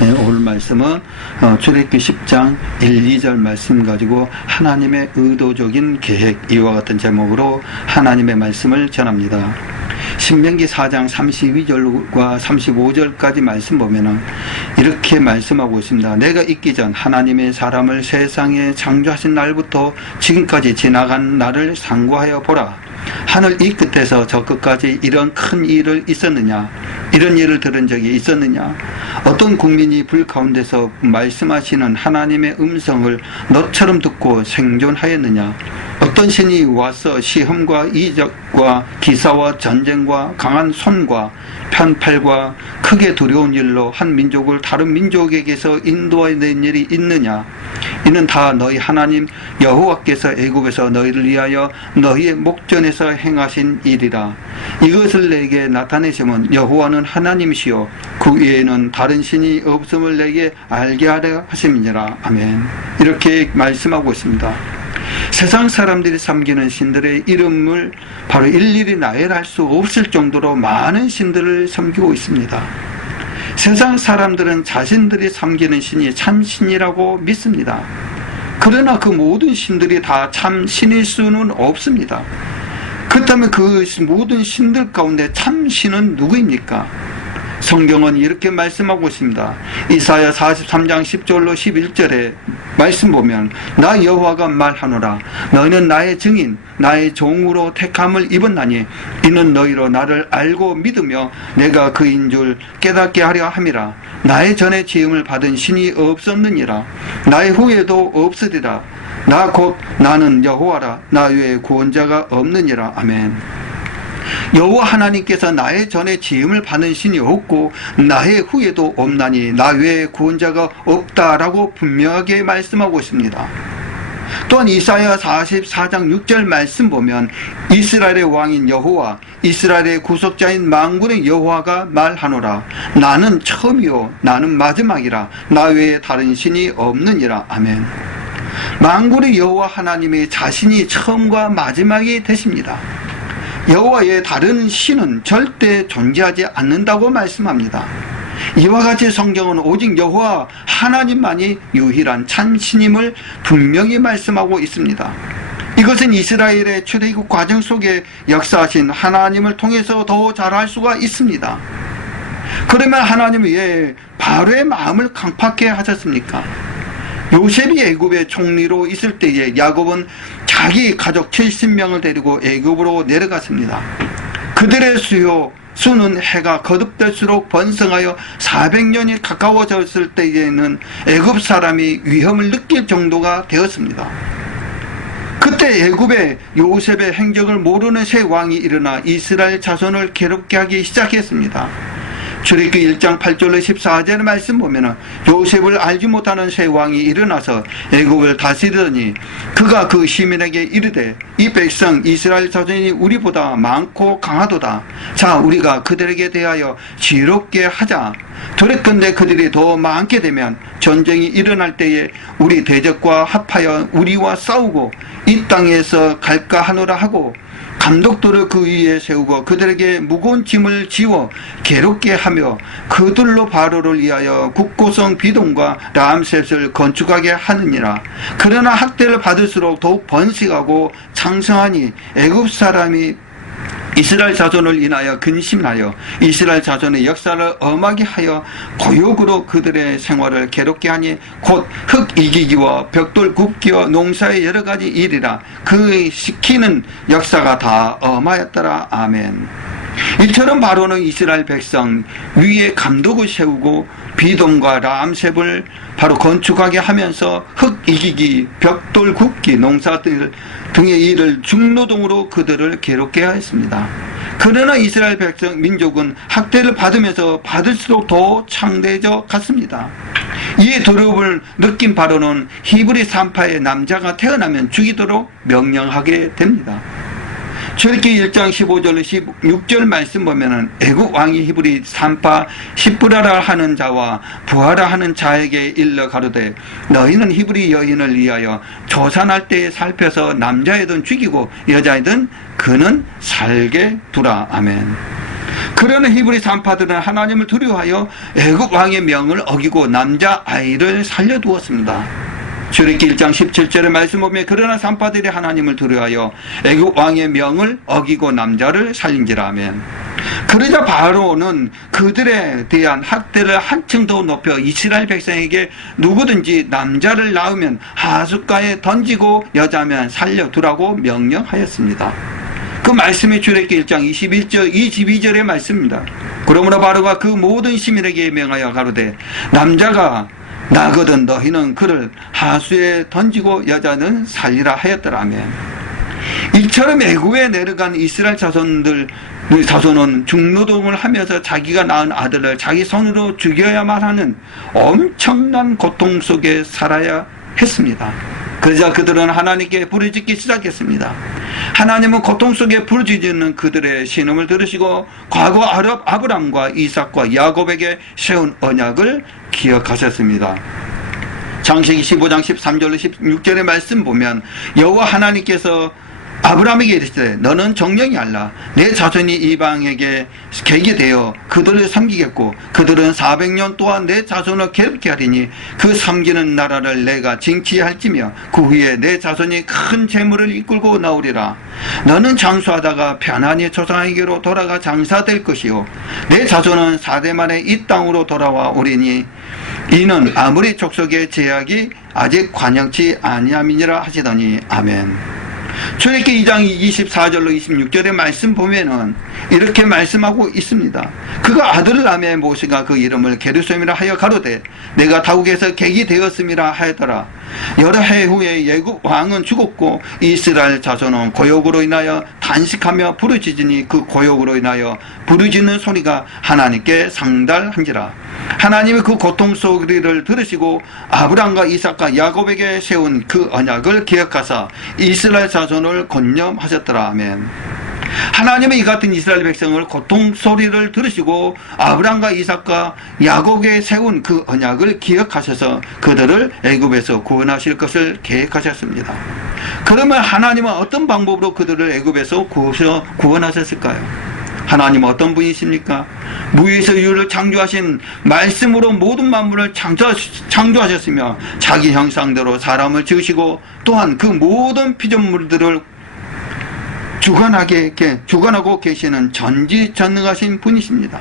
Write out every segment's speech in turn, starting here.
네, 오늘 말씀은 출애굽기 10장 1, 2절 말씀 가지고 하나님의 의도적인 계획, 이와 같은 제목으로 하나님의 말씀을 전합니다. 신명기 4장 32절과 35절까지 말씀 보면은 이렇게 말씀하고 있습니다. 내가 있기 전 하나님의 사람을 세상에 창조하신 날부터 지금까지 지나간 날을 상고하여 보라. 하늘 이 끝에서 저 끝까지 이런 큰 일을 있었느냐? 이런 일을 들은 적이 있었느냐? 어떤 국민이 불 가운데서 말씀하시는 하나님의 음성을 너처럼 듣고 생존하였느냐? 어떤 신이 와서 시험과 이적과 기사와 전쟁과 강한 손과 편팔과 크게 두려운 일로 한 민족을 다른 민족에게서 인도해낸 일이 있느냐? 이는 다 너희 하나님 여호와께서 애굽에서 너희를 위하여 너희의 목전에서 행하신 일이라. 이것을 내게 나타내시면 여호와는 하나님이시요 그 외에는 다른 신이 없음을 내게 알게 하려 하심이니라. 아멘. 이렇게 말씀하고 있습니다. 세상 사람들이 섬기는 신들의 이름을 바로 일일이 나열할 수 없을 정도로 많은 신들을 섬기고 있습니다. 세상 사람들은 자신들이 섬기는 신이 참신이라고 믿습니다. 그러나 그 모든 신들이 다 참신일 수는 없습니다. 그렇다면 그 모든 신들 가운데 참신은 누구입니까? 성경은 이렇게 말씀하고 있습니다. 이사야 43장 10절로 11절에 말씀 보면 나 여호와가 말하노라. 너희는 나의 증인 나의 종으로 택함을 입었나니 이는 너희로 나를 알고 믿으며 내가 그인 줄 깨닫게 하려 함이라. 나의 전에 지음을 받은 신이 없었느니라. 나의 후에도 없으리라. 나 곧 나는 여호와라. 나 외에 구원자가 없느니라. 아멘. 여호와 하나님께서 나의 전에 지음을 받는 신이 없고 나의 후에도 없나니 나 외에 구원자가 없다라고 분명하게 말씀하고 있습니다. 또한 이사야 44장 6절 말씀 보면 이스라엘의 왕인 여호와 이스라엘의 구속자인 만군의 여호와가 말하노라. 나는 처음이요 나는 마지막이라. 나 외에 다른 신이 없느니라. 아멘. 만군의 여호와 하나님이 자신이 처음과 마지막이 되십니다. 여호와의 다른 신은 절대 존재하지 않는다고 말씀합니다. 이와 같이 성경은 오직 여호와 하나님만이 유일한 참신임을 분명히 말씀하고 있습니다. 이것은 이스라엘의 출애굽 과정 속에 역사하신 하나님을 통해서 더 잘 알 수가 있습니다. 그러면 하나님이 왜 바로의 마음을 강팍해 하셨습니까? 요셉이 애굽의 총리로 있을 때에 야곱은 자기 가족 70명을 데리고 애굽으로 내려갔습니다. 그들의 수는 해가 거듭될수록 번성하여 400년이 가까워졌을 때에는 애굽 사람이 위험을 느낄 정도가 되었습니다. 그때 애굽에 요셉의 행적을 모르는 새 왕이 일어나 이스라엘 자손을 괴롭게 하기 시작했습니다. 출애굽기 1장 8절로 14절의 말씀 보면은 요셉을 알지 못하는 새 왕이 일어나서 애굽을 다스리더니 그가 그 시민에게 이르되 이 백성 이스라엘 자손이 우리보다 많고 강하도다. 자 우리가 그들에게 대하여 지롭게 하자. 두렵건대 그들이 더 많게 되면 전쟁이 일어날 때에 우리 대적과 합하여 우리와 싸우고 이 땅에서 갈까 하노라 하고 감독들을 그 위에 세우고 그들에게 무거운 짐을 지워 괴롭게 하며 그들로 바로를 위하여 국고성 비동과 람셋을 건축하게 하느니라. 그러나 학대를 받을수록 더욱 번식하고 창성하니 애굽 사람이 이스라엘 자손을 인하여 근심하여 이스라엘 자손의 역사를 엄하게 하여 고욕으로 그들의 생활을 괴롭게 하니 곧 흙 이기기와 벽돌 굽기와 농사의 여러 가지 일이라. 그 시키는 역사가 다 엄하였더라. 아멘. 이처럼 바로는 이스라엘 백성 위에 감독을 세우고 비돔과 람셉을 바로 건축하게 하면서 흙 이기기, 벽돌 굽기, 농사 등의 일을 중노동으로 그들을 괴롭게 하였습니다. 그러나 이스라엘 백성 민족은 학대를 받으면서 받을수록 더 창대해져 갔습니다. 이에 두려움을 느낀 바로는 히브리 산파의 남자가 태어나면 죽이도록 명령하게 됩니다. 출애굽기 1장 15절로 16절 말씀 보면은 애굽 왕이 히브리 산파 시브라라 하는 자와 부하라 하는 자에게 일러 가로되 너희는 히브리 여인을 위하여 조산할 때에 살펴서 남자이든 죽이고 여자이든 그는 살게 두라. 아멘. 그러나 히브리 산파들은 하나님을 두려워하여 애굽 왕의 명을 어기고 남자 아이를 살려두었습니다. 출애굽기 1장 17절의 말씀 보면 그러나 산파들이 하나님을 두려워하여 애굽 왕의 명을 어기고 남자를 살린지라 하면, 그러자 바로는 그들에 대한 학대를 한층 더 높여 이스라엘 백성에게 누구든지 남자를 낳으면 하숫가에 던지고 여자면 살려두라고 명령하였습니다. 그 말씀이 출애굽기 1장 21절 22절의 말씀입니다. 그러므로 바로가 그 모든 시민에게 명하여 가로되 남자가 나거든 너희는 그를 하수에 던지고 여자는 살리라 하였더라면, 이처럼 애굽에 내려간 이스라엘 자손은 중노동을 하면서 자기가 낳은 아들을 자기 손으로 죽여야만 하는 엄청난 고통 속에 살아야 했습니다. 그러자 그들은 하나님께 부르짖기 시작했습니다. 하나님은 고통 속에 부르짖는 그들의 신음을 들으시고 과거 아브람과 이삭과 야곱에게 세운 언약을 기억하셨습니다. 창세기 15장 13절로 16절의 말씀 보면 여호와 하나님께서 아브라함에게 이르시되 너는 정령이 알라. 내 자손이 이방에게 객이 되어 그들을 섬기겠고 그들은 400년 동안 내 자손을 괴롭게 하리니 그 섬기는 나라를 내가 징치할지며 그 후에 내 자손이 큰 재물을 이끌고 나오리라. 너는 장수하다가 편안히 조상에게로 돌아가 장사될 것이요 내 자손은 4대 만에 이 땅으로 돌아와 오리니 이는 아무리 족속의 제약이 아직 관영치 아니함이니라 하시더니 아멘. 출애굽기 2장 24절로 26절의 말씀 보면은 이렇게 말씀하고 있습니다. 그가 아들을 낳음에 모세가 그 이름을 게르솜이라 하여 가로되 내가 다국에서 객이 되었음이라 하였더라. 여러 해 후에 애굽 왕은 죽었고 이스라엘 자손은 고욕으로 인하여 단식하며 부르짖으니 그 고욕으로 인하여 부르짖는 소리가 하나님께 상달한지라. 하나님이 그 고통 소리를 들으시고 아브람과 이삭과 야곱에게 세운 그 언약을 기억하사 이스라엘 자손을 권념하셨더라. 아멘. 하나님은 이 같은 이스라엘 백성을 고통 소리를 들으시고 아브람과 이삭과 야곱에게 세운 그 언약을 기억하셔서 그들을 애굽에서 구원하실 것을 계획하셨습니다. 그러면 하나님은 어떤 방법으로 그들을 애굽에서 구원하셨을까요? 하나님은 어떤 분이십니까? 무에서 유를 창조하신 말씀으로 모든 만물을 창조하셨으며 자기 형상대로 사람을 지으시고 또한 그 모든 피조물들을 주관하고 계시는 전지전능하신 분이십니다.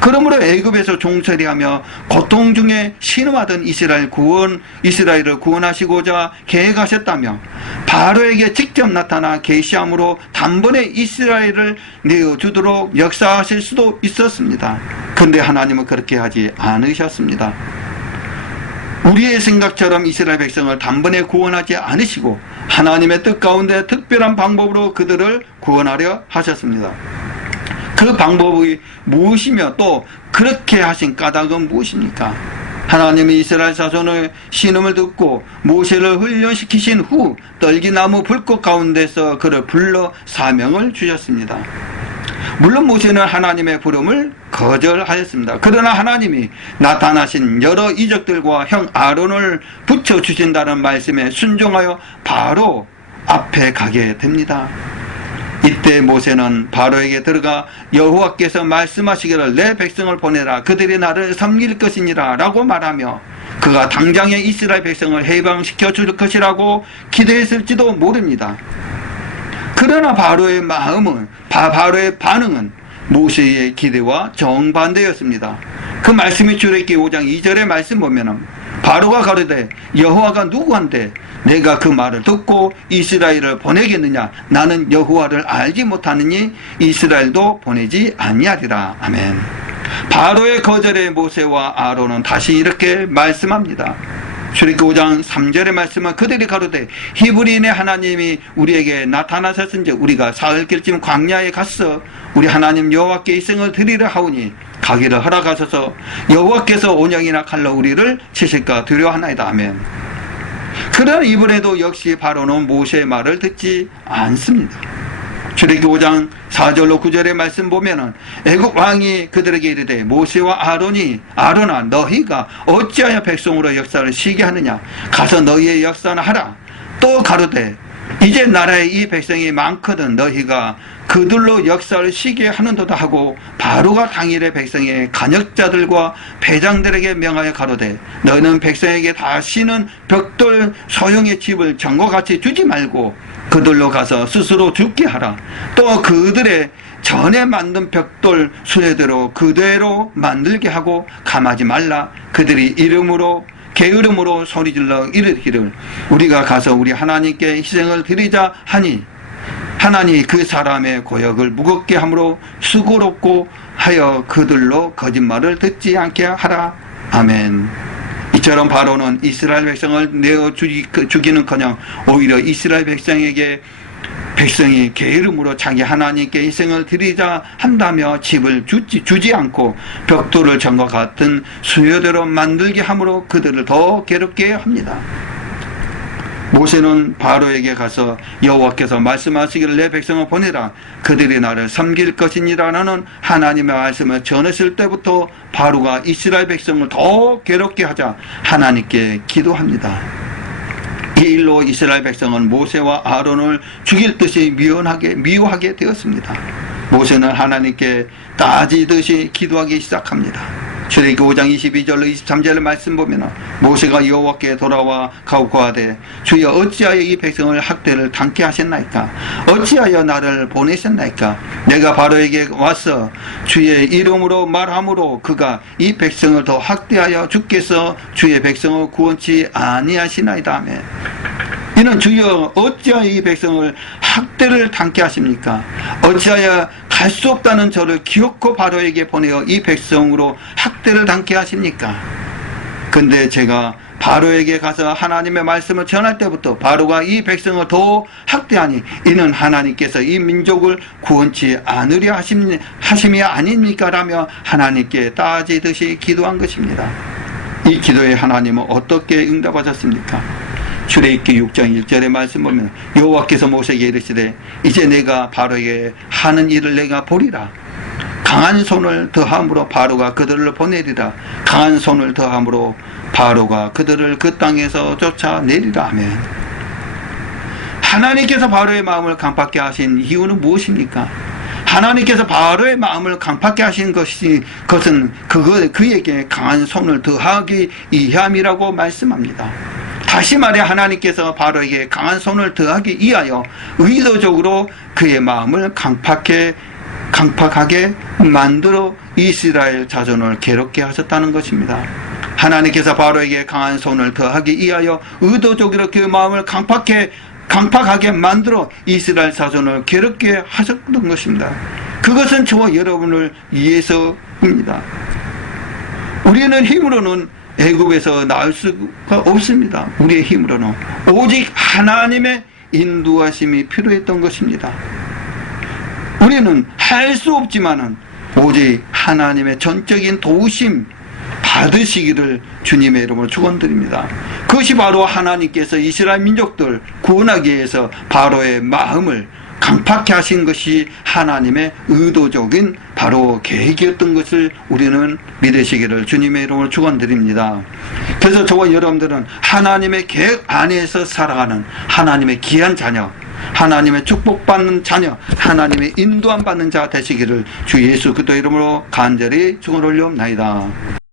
그러므로 애굽에서 종살이하며 고통 중에 신음하던 이스라엘을 구원하시고자 계획하셨다며 바로에게 직접 나타나 계시함으로 단번에 이스라엘을 내어주도록 역사하실 수도 있었습니다. 그런데 하나님은 그렇게 하지 않으셨습니다. 우리의 생각처럼 이스라엘 백성을 단번에 구원하지 않으시고 하나님의 뜻 가운데 특별한 방법으로 그들을 구원하려 하셨습니다. 그 방법이 무엇이며 또 그렇게 하신 까닭은 무엇입니까? 하나님이 이스라엘 자손의 신음을 듣고 모세를 훈련시키신 후 떨기나무 불꽃 가운데서 그를 불러 사명을 주셨습니다. 물론 모세는 하나님의 부름을 거절하였습니다. 그러나 하나님이 나타나신 여러 이적들과 형 아론을 붙여주신다는 말씀에 순종하여 바로 앞에 가게 됩니다. 이때 모세는 바로에게 들어가 여호와께서 말씀하시기를 내 백성을 보내라 그들이 나를 섬길 것이니라 라고 말하며 그가 당장에 이스라엘 백성을 해방시켜 줄 것이라고 기대했을지도 모릅니다. 그러나 바로의 반응은 모세의 기대와 정반대였습니다. 그 말씀이 출애굽기 5장 2절의 말씀 보면은 바로가 가로되 여호와가 누구한테 내가 그 말을 듣고 이스라엘을 보내겠느냐? 나는 여호와를 알지 못하느니 이스라엘도 보내지 아니하리라. 아멘. 바로의 거절에 모세와 아론은 다시 이렇게 말씀합니다. 출애굽기 5장 3절의 말씀은 그들이 가로되 히브리인의 하나님이 우리에게 나타나셨은즉 우리가 사흘 길쯤 광야에 갔어 우리 하나님 여호와께 이생을 드리려 하오니 가기를 허락하소서. 여호와께서 온영이나 칼로 우리를 치실까 두려워하나이다. 아멘. 그러나 이번에도 역시 바로는 모세의 말을 듣지 않습니다. 출애굽기 5장 4절로 9절의 말씀 보면은 애굽 왕이 그들에게 이르되 모세와 아론아 너희가 어찌하여 백성으로 역사를 쉬게 하느냐? 가서 너희의 역사나 하라. 또 가로되 이제 나라에 이 백성이 많거든 너희가 그들로 역사를 쉬게 하는도다 하고 바로가 당일의 백성의 간역자들과 배장들에게 명하여 가로되 너는 백성에게 다 쉬는 벽돌 소형의 집을 전과 같이 주지 말고 그들로 가서 스스로 죽게 하라. 또 그들의 전에 만든 벽돌 수레대로 그대로 만들게 하고 감하지 말라. 그들이 게으름으로 소리질러 이르기를 우리가 가서 우리 하나님께 희생을 드리자 하니 하나님 그 사람의 고역을 무겁게 함으로 수고롭고 하여 그들로 거짓말을 듣지 않게 하라. 아멘. 이처럼 바로는 이스라엘 백성을 내어 죽이는커녕 오히려 이스라엘 백성이 게으름으로 자기 하나님께 희생을 드리자 한다며 집을 주지 않고 벽돌을 전과 같은 수요대로 만들게 함으로 그들을 더 괴롭게 합니다. 모세는 바로에게 가서 여호와께서 말씀하시기를 내 백성을 보내라 그들이 나를 섬길 것이니라는 하나님의 말씀을 전했을 때부터 바로가 이스라엘 백성을 더 괴롭게 하자 하나님께 기도합니다. 이 일로 이스라엘 백성은 모세와 아론을 죽일 듯이 미워하게 되었습니다. 모세는 하나님께 따지듯이 기도하기 시작합니다. 출애굽기 5장 22절로 23절의 말씀 보면 모세가 여호와께 돌아와 가오고하되 주여 어찌하여 이 백성을 학대를 당케 하셨나이까? 어찌하여 나를 보내셨나이까? 내가 바로에게 와서 주의 이름으로 말함으로 그가 이 백성을 더 학대하여 주께서 주의 백성을 구원치 아니하시나이다 하며 이는 주여 어찌하여 이 백성을 학대를 당케 하십니까? 어찌하여 갈 수 없다는 저를 기어코 바로에게 보내어 이 백성으로 학대를 당케 하십니까? 근데 제가 바로에게 가서 하나님의 말씀을 전할 때부터 바로가 이 백성을 더 학대하니 이는 하나님께서 이 민족을 구원치 않으려 하심이 아닙니까? 라며 하나님께 따지듯이 기도한 것입니다. 이 기도에 하나님은 어떻게 응답하셨습니까? 출애굽기 6장 1절의 말씀 보면 여호와께서 모세에게 이르시되 이제 내가 바로에게 하는 일을 내가 보리라. 강한 손을 더함으로 바로가 그들을 보내리라. 강한 손을 더함으로 바로가 그들을 그 땅에서 쫓아내리라 하며 하나님께서 바로의 마음을 강팍게 하신 이유는 무엇입니까? 하나님께서 바로의 마음을 강팍게 하신 것은 그에게 강한 손을 더하기 위함이라고 말씀합니다. 다시 말해 하나님께서 바로에게 강한 손을 더하기 위하여 의도적으로 그의 마음을 강팍하게 만들어 이스라엘 자손을 괴롭게 하셨다는 것입니다. 하나님께서 바로에게 강한 손을 더하기 위하여 의도적으로 그의 마음을 강팍하게 만들어 이스라엘 자손을 괴롭게 하셨던 것입니다. 그것은 저와 여러분을 위해서입니다. 우리는 힘으로는 애굽에서 나올 수가 없습니다. 우리의 힘으로는 오직 하나님의 인도하심이 필요했던 것입니다. 우리는 할 수 없지만은 오직 하나님의 전적인 도우심 받으시기를 주님의 이름으로 축원드립니다. 그것이 바로 하나님께서 이스라엘 민족들 구원하기 위해서 바로의 마음을 강팍케 하신 것이 하나님의 의도적인 바로 계획이었던 것을 우리는 믿으시기를 주님의 이름으로 축원드립니다. 그래서 저와 여러분들은 하나님의 계획 안에서 살아가는 하나님의 귀한 자녀, 하나님의 축복받는 자녀, 하나님의 인도함 받는 자 되시기를 주 예수 그리스도 이름으로 간절히 축원을 올려옵나이다.